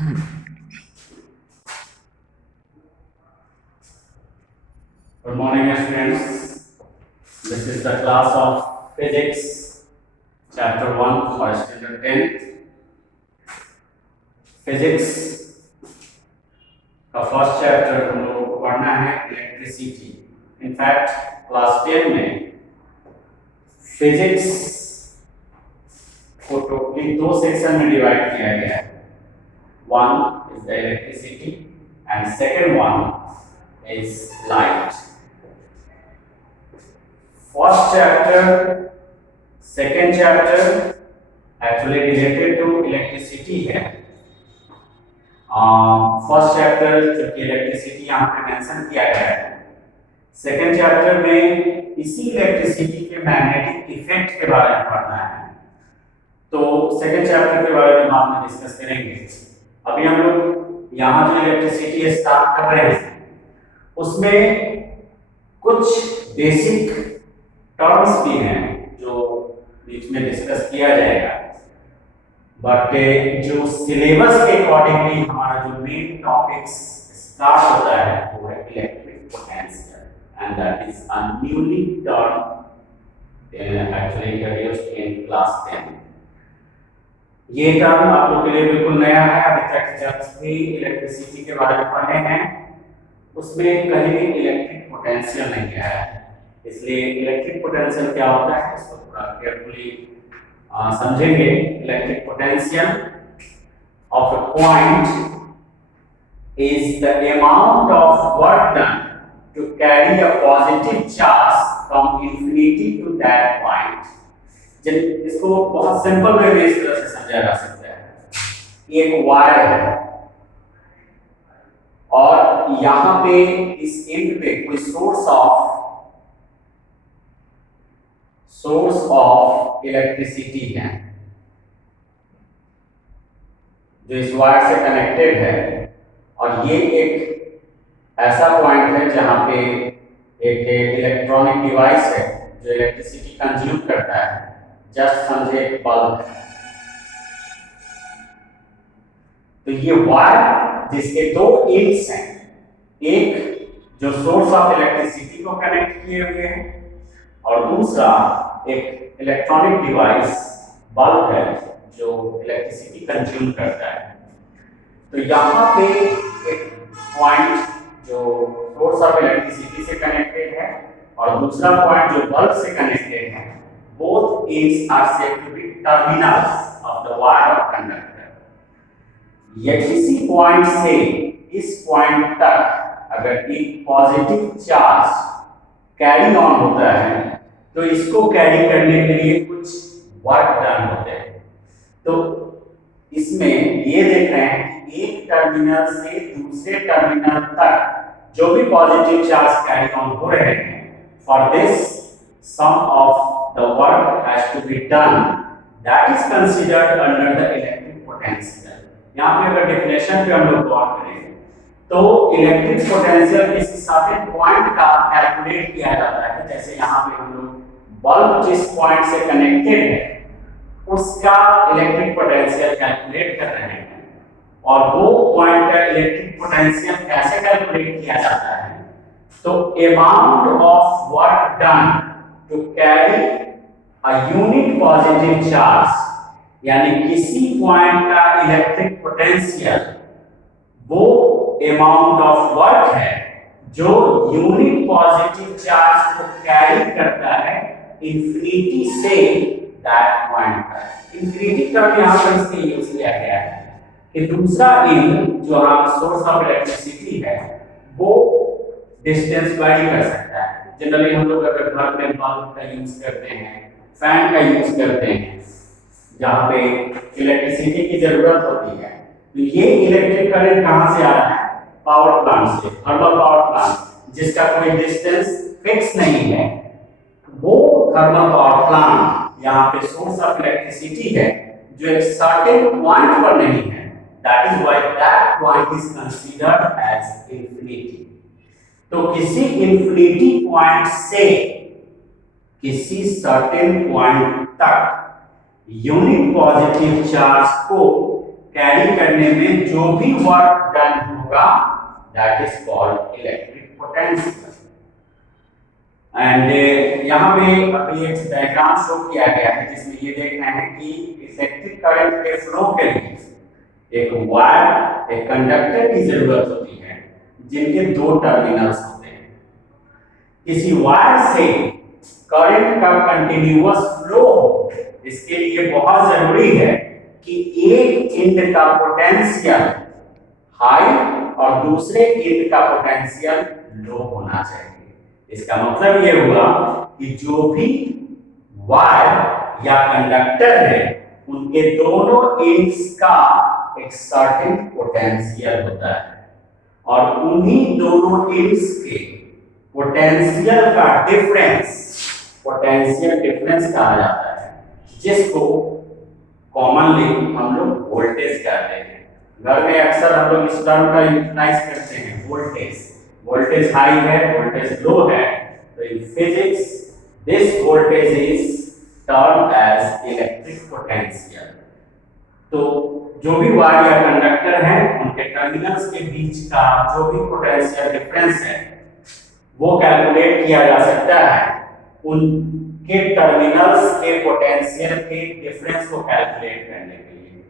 Good morning, students. This is the class of Physics, Chapter 1 for Standard 10. Physics का first chapter हम लोग को पढ़ना है इलेक्ट्रिसिटी. इनफैक्ट क्लास 10 में फिजिक्स को टोटली दो सेक्शन में डिवाइड किया गया है. One is the electricity and second one is light. First chapter, second chapter actually related to electricity है. फर्स्ट चैप्टर चूंकि इलेक्ट्रिसिटी यहाँ पे मेंशन किया गया है, सेकेंड चैप्टर में इसी इलेक्ट्रिसिटी के मैग्नेटिक इफेक्ट के बारे में पढ़ना है. तो सेकेंड चैप्टर के बारे में बाद में डिस्कस करेंगे. अभी हम लोग यहाँ जो इलेक्ट्रिसिटी स्टार्ट कर रहे हैं उसमें कुछ बेसिक टर्म्स भी हैं जो बीच में डिस्कस किया जाएगा. बट जो सिलेबस के अकॉर्डिंगली हमारा जो मेन टॉपिक्स स्टार्ट होता है वो है electric potential and that is a newly term actually introduced in class 10. ये टर्म आप लोग के लिए बिल्कुल नया है. अभी तक जब भी इलेक्ट्रिसिटी के बारे में पढ़े हैं उसमें कहीं भी इलेक्ट्रिक पोटेंशियल नहीं आया है. इसलिए इलेक्ट्रिक पोटेंशियल क्या होता है इसको थोड़ा केयरफुली समझेंगे. Electric potential of a point is the amount of work done to carry a positive charge from infinity to that point. इसको बहुत सिंपल वे में इस तरह से समझा जा सकता है. एक वायर है और यहाँ पे इस एंड पे कोई सोर्स ऑफ इलेक्ट्रिसिटी है जो इस वायर से कनेक्टेड है. और ये एक ऐसा पॉइंट है जहां पे एक इलेक्ट्रॉनिक डिवाइस है जो इलेक्ट्रिसिटी कंज्यूम करता है. जस्ट समझे एक बल्ब है. तो ये वायर जिसके दो एंड्स हैं, एक जो सोर्स ऑफ इलेक्ट्रिसिटी को कनेक्ट किए हुए हैं और दूसरा एक इलेक्ट्रॉनिक डिवाइस बल्ब है जो इलेक्ट्रिसिटी कंज्यूम करता है. तो यहाँ पे एक पॉइंट जो सोर्स ऑफ इलेक्ट्रिसिटी से कनेक्टेड है और दूसरा पॉइंट जो बल्ब से कनेक्टेड है. Both ends are said to be terminals of the wire or conductor. ये किसी पॉइंट से इस पॉइंट तक अगर एक पॉजिटिव चार्ज कैरी ऑन होता है तो इसको कैरी करने के लिए कुछ वर्क डन होते हैं. तो इसमें ये देख रहे हैं कि एक टर्मिनल से दूसरे टर्मिनल तक जो भी पॉजिटिव चार्ज कैरी ऑन हो रहे हैं, for this sum of the work has to be done that is considered under the electric potential. यहाँ पे अगर डेफिनेशन पे हम लोग गौर करें तो इलेक्ट्रिक पोटेंशियल किसी सर्टेन पॉइंट का कैलकुलेट किया जाता है. जैसे यहाँ पे हम लोग बल्ब जिस पॉइंट से कनेक्टेड है उसका इलेक्ट्रिक पोटेंशियल कैलकुलेट कर रहे हैं. और वो पॉइंट का इलेक्ट्रिक पोटेंशियल कैसे कैलकुलेट किया जाता है? तो amount of work done to carry a unit positive charge, यानी किसी पॉइंट का इलेक्ट्रिक पोटेंशियल वो अमाउंट ऑफ वर्क है जो यूनिट पॉजिटिव चार्ज को कैरी करता है इंफिनिटी से दैट पॉइंट पर. इंफिनिटी टर्म यहाँ पर इसलिए यूज किया गया है कि दूसरा एंड जो हमारा सोर्स ऑफ इलेक्ट्रिसिटी है वो डिस्टेंस वेरी कर सकता है. जनरली हम लोग अगर घर में बल्ब का यूज करते हैं, फैन का यूज करते हैं जहाँ पे इलेक्ट्रिसिटी की जरूरत होती है, तो ये इलेक्ट्रिक करंट कहाँ से आ रहा है? पावर प्लांट से, थर्मल पावर प्लांट जिसका कोई डिस्टेंस फिक्स नहीं है. वो थर्मल पावर प्लांट यहाँ पे सोर्स ऑफ इलेक्ट्रिसिटी है जो एक सर्टेन पॉइंट पर नहीं है. That is why that point is considered as infinity. तो किसी इंफिनिटी पॉइंट से किसी सर्टेन पॉइंट तक यूनिट पॉजिटिव चार्ज को कैरी करने में जो भी वर्क डन होगा that is called electric potential. And यहाँ पे अभी एक डायग्राम शो किया गया है जिसमें ये देख रहे हैं कि इलेक्ट्रिक करंट के फ्लो के लिए एक वायर एक कंडक्टर की जरूरत होती है जिनके दो टर्मिनल्स होते हैं। किसी वायर से करंट का कंटिन्यूअस फ्लो हो इसके लिए बहुत जरूरी है कि एक एंड का पोटेंशियल हाई और दूसरे एंड का पोटेंशियल लो होना चाहिए। इसका मतलब ये हुआ कि जो भी वायर या कंडक्टर है उनके दोनों एंड्स का एक सर्टेन पोटेंशियल होता है और उन्हीं दोनों एंड्स के पोटेंशियल का डिफरेंस पोटेंशियल डिफरेंस कहा जाता है, जिसको कॉमनली हम लोग वोल्टेज कहते हैं। घर में अक्सर हम लोग इस टर्म का यूटिलाइज करते हैं वोल्टेज। वोल्टेज हाई है, वोल्टेज लो है, तो in physics this voltage is termed as electric potential. तो जो भी वायर या कंडक्टर है उनके टर्मिनल्स के बीच का जो भी पोटेंशियल डिफरेंस है वो कैलकुलेट किया जा सकता है उनके टर्मिनल्स के पोटेंशियल के डिफरेंस को कैलकुलेट करने के लिए।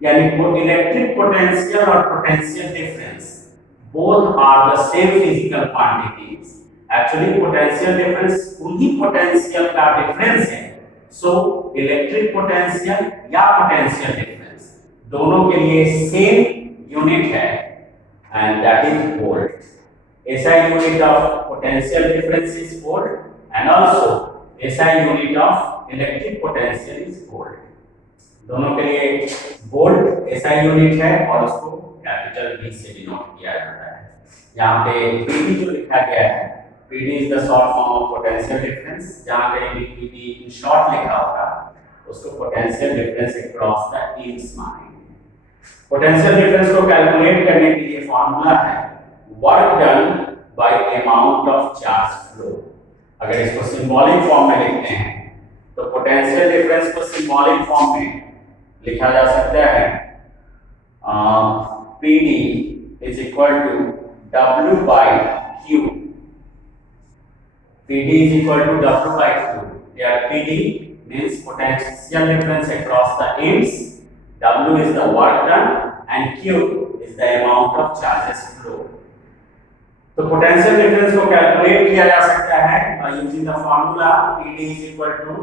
यानी इलेक्ट्रिक पोटेंशियल और potential difference both are the same physical quantities. Actually potential difference उन्हीं potential का difference है। So electric potential या potential difference दोनों के लिए same unit है and that is volt. SI unit of potential difference is volt and also SI unit of electric potential is volt. दोनों के लिए volt SI unit है और उसको कैपिटल V से डिनोट किया जाता है। यहाँ पे PD जो लिखा गया है PD is the short form of potential difference. जहाँ पे भी PD इन शॉर्ट लिखा होगा उसको potential difference across the ends मानेंगे। पोटेंशियल डिफरेंस को कैलकुलेट करने के लिए फॉर्मूला है work done by amount of charge flow. अगर इसको सिंबॉलिक फॉर्म में लिखते हैं तो पोटेंशियल डिफरेंस को सिंबॉलिक फॉर्म में लिखा जा सकता है PD is equal to W by Q. PD is equal to W by Q. Here PD means potential difference across the ends, W is the work done and Q is the amount of charges flow. तो potential difference को calculate किया जा सकता है by using the formula PD is equal to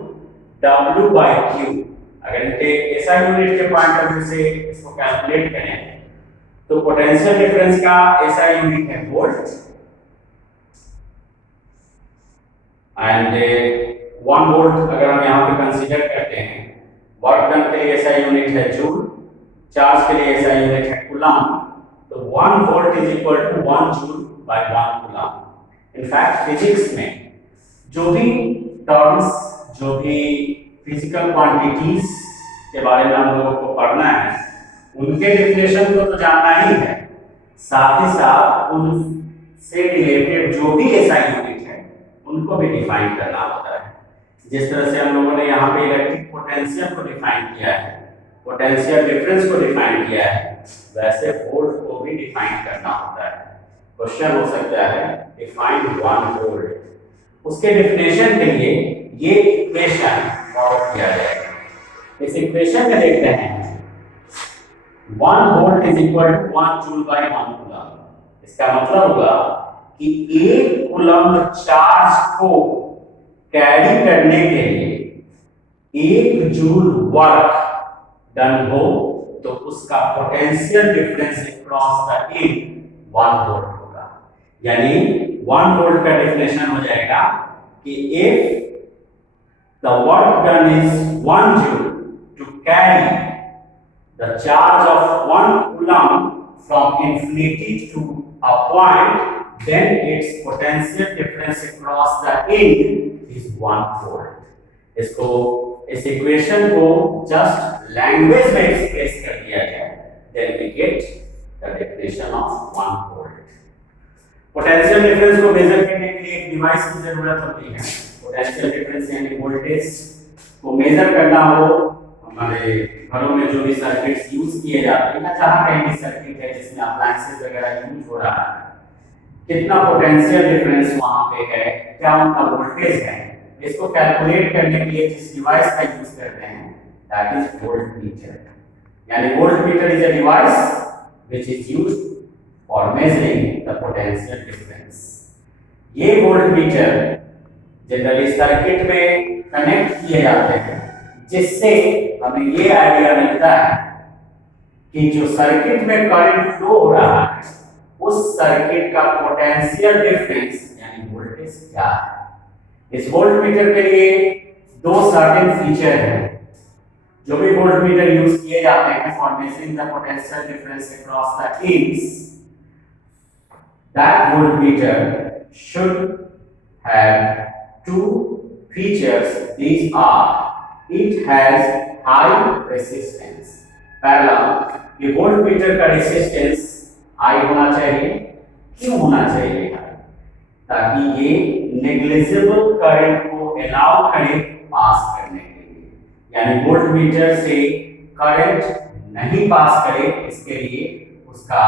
W by Q. अगर इनके SI unit के point of view से इसको कैलकुलेट करें तो पोटेंशियल डिफरेंस का SI यूनिट है वोल्ट एंड 1 वोल्ट अगर हम यहाँ पे कंसीडर करते हैं। वर्क डन के लिए SI यूनिट है जूल, चार्ज के लिए SI यूनिट है कूलम। तो 1 volt is equal to 1 joule by 1 coulomb. In fact physics में जो भी टर्म्स जो भी फिजिकल क्वांटिटीज के बारे में हम लोगों को पढ़ना है उनके डेफिनेशन को तो जानना ही है, साथ ही साथ उनसे रिलेटेड जो भी SI यूनिट है उनको भी डिफाइन करना होता है। जिस तरह से हम लोगों ने यहाँ पे इलेक्ट्रिक पोटेंशियल को डिफाइन किया है, पोटेंशियल डिफरेंस को डिफाइन किया है, वैसे वोल्ट को भी डिफाइन करना होता है। क्वेश्चन हो सकता है डिफाइन 1 वोल्ट। उसके डेफिनेशन के लिए ये इक्वेशन फॉलो किया जाएगा। इस इक्वेशन में देखते हैं 1 volt is equal to 1 joule by 1 coulomb. इसका मतलब होगा कि 1 कूलम चार्ज को कैरी करने के लिए 1 जूल वर्क डन हो तो उसका potential difference across the end 1 volt होगा। यानी 1 वोल्ट का डेफिनेशन हो जाएगा कि if the work done is 1 joule to carry the charge of 1 coulomb from infinity to a point, then its potential difference across the end is 1 volt. इसको इस equation को just language में express कर दिया जाए, then we get the definition of 1 volt. Potential difference को major करने के लिए एक डिवाइस की जरूरत होती है। पोटेंशियल डिफरेंस यानी वोल्टेज को मेजर करना हो, हम हमारे घरों में जो भी सर्किट्स यूज किए जाते हैं या जहाँ कहीं भी सर्किट है जिसमें अप्लायंसेस वगैरह यूज हो रहा है, कितना पोटेंशियल डिफरेंस वहाँ पे है, क्या उनका वोल्टेज है, इसको कैलकुलेट करने के लिए जिस डिवाइस का यूज करते हैं दैट इज वोल्ट मीटर। यानी volt meter is a device which is used for measuring the potential difference. ये वोल्ट मीटर जनरली सर्किट में कनेक्ट किए जाते हैं, जिससे हमें ये आइडिया मिलता है कि जो सर्किट में करंट फ्लो हो रहा है उस सर्किट का पोटेंशियल डिफरेंस यानी वोल्टेज क्या है। इस वोल्ट मीटर के लिए दो सर्टेन फीचर हैं। जो भी वोल्ट मीटर यूज किए जाते हैं for measuring the potential difference across the ends, that voltmeter should have two features. These are, it has high resistance. पहला, ये वोल्टमीटर का रेजिस्टेंस हाई होना चाहिए। क्यों होना चाहिए हाई? ताकि ये नेग्लिजिबल करंट को अलाउ करे पास करने के लिए, यानी वोल्टमीटर से करंट नहीं पास करे, इसके लिए उसका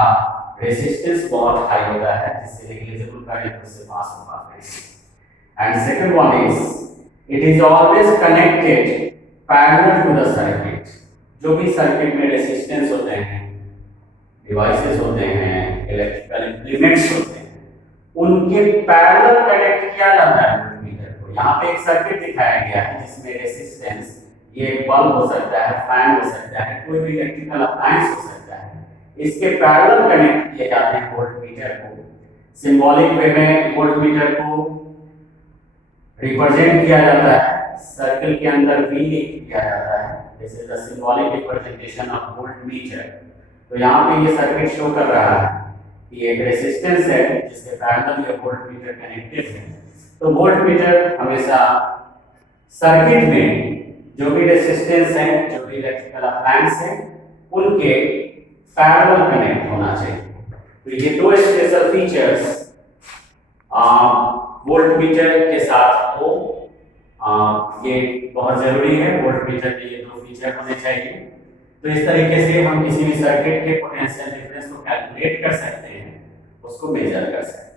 रेजिस्टेंस बहुत हाई होता है जिससे नेग्लिजिबल करंट उससे पास हो पाते हैं। And second one is it is always connected parallel to the circuit. जो भी सर्किट में रेजिस्टेंस होते हैं, डिवाइसेस होते हैं, इलेक्ट्रिकल इम्प्लीमेंट्स होते हैं, उनके पैरेलल कनेक्ट किया जाता है वोल्टमीटर को। यहाँ पे एक सर्किट दिखाया गया है जिसमें रेजिस्टेंस, ये एक बल्ब हो सकता है, फैन हो सकता है, कोई भी इलेक्ट्रिकल अप्लायंस हो सकता है, इसके पैरेलल कनेक्ट किए जाते हैं वोल्टमीटर को। सिंबॉलिक वे में वोल्टमीटर को रिप्रेजेंट किया जाता है, सर्कल के अंदर V किया जाता है, this is the symbolic representation of voltmeter. तो यहाँ पे ये सर्किट शो कर रहा है कि एक रेजिस्टेंस है जिसके पैरेलल ये वोल्टमीटर कनेक्टेड है। तो वोल्टमीटर हमेशा सर्किट में जो भी रेजिस्टेंस है, जो भी इलेक्ट्रिकल अप्लायंस है, उनके पैरेलल कनेक्ट होना चाहिए। तो ये दो स्पेशल फीचर्स वोल्टमीटर के साथ हो, ये बहुत जरूरी है। वोल्टमीटर के ये दो फीचर होने चाहिए। तो इस तरीके से हम किसी भी सर्किट के पोटेंशियल डिफरेंस को कैलकुलेट कर सकते हैं, उसको मेजर कर सकते हैं।